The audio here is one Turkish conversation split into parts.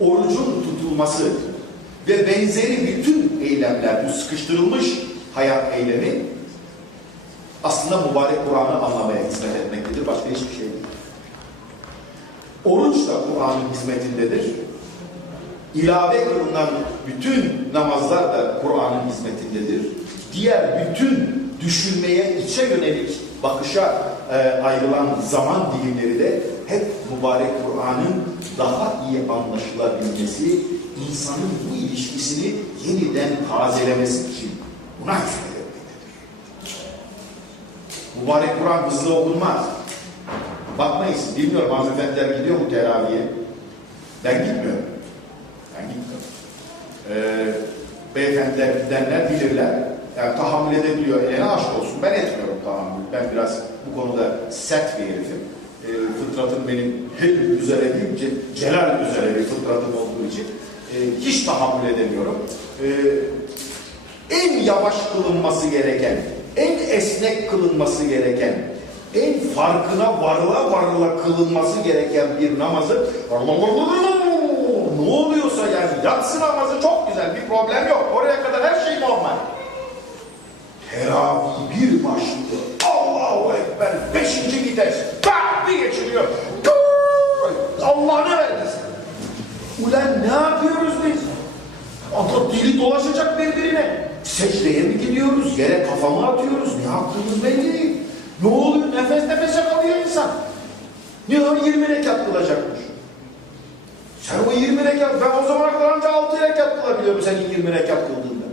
orucun tutulması ve benzeri bütün eylemler, bu sıkıştırılmış hayat eylemi aslında mübarek Kur'an'ı anlamaya hizmet etmektedir. Başka hiçbir şey değil. Oruç da Kur'an'ın hizmetindedir. İlave kılınan bütün namazlar da Kur'an'ın hizmetindedir. Diğer bütün düşünmeye, içe yönelik bakışa e, ayrılan zaman dilimleri de hep mübarek Kur'an'ın daha iyi anlaşılabilmesi, insanın bu ilişkisini yeniden tazelemesi için buna hizmet etmektedir. Mübarek Kur'an hızlı okunmaz. Bakmayız, bilmiyorum hanımefendiler gidiyor mu teraviye? Ben gitmiyorum. Ben gitmiyorum. Ee, beyefendiler gidenler bilirler. Yani tahammül edebiliyor. Eline aşk olsun. Ben etmiyorum tahammül. Ben biraz bu konuda sert bir herifim. Ee, fıtratım benim hep üzere değil, ce- celal üzere bir fıtratım olduğu için e, hiç tahammül edemiyorum. Ee, en yavaş kılınması gereken, en esnek kılınması gereken, en farkına varıla varıla kılınması gereken bir namazı ne oluyorsa yani yatsı namazı çok güzel bir problem yok. Oraya kadar her Beşinci vites. Tak bir geçiriyor. Allah ne verdiyse. Ulan ne yapıyoruz biz? Ata dili dolaşacak birbirine. Secdeye mi gidiyoruz? Yere kafamı atıyoruz? Ne yaptığımız belli değil. Ne oluyor? Nefes nefese kalıyor insan. O 20 rekat kılacakmış. Sen o 20 rekat, ben o zamana kadar önce 6 rekat kılabiliyorum senin 20 rekat kıldığında.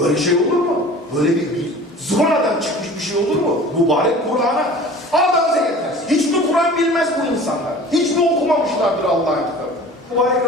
Böyle şey olur mu? Böyle bir, bir zıvanadan çıkmış bir şey olur mu? Mübarek Kur'an'a A'dan Z'ye kadar. Hiç mi Kur'an bilmez bu insanlar? Hiç mi okumamışlardır Allah'ın kitabını?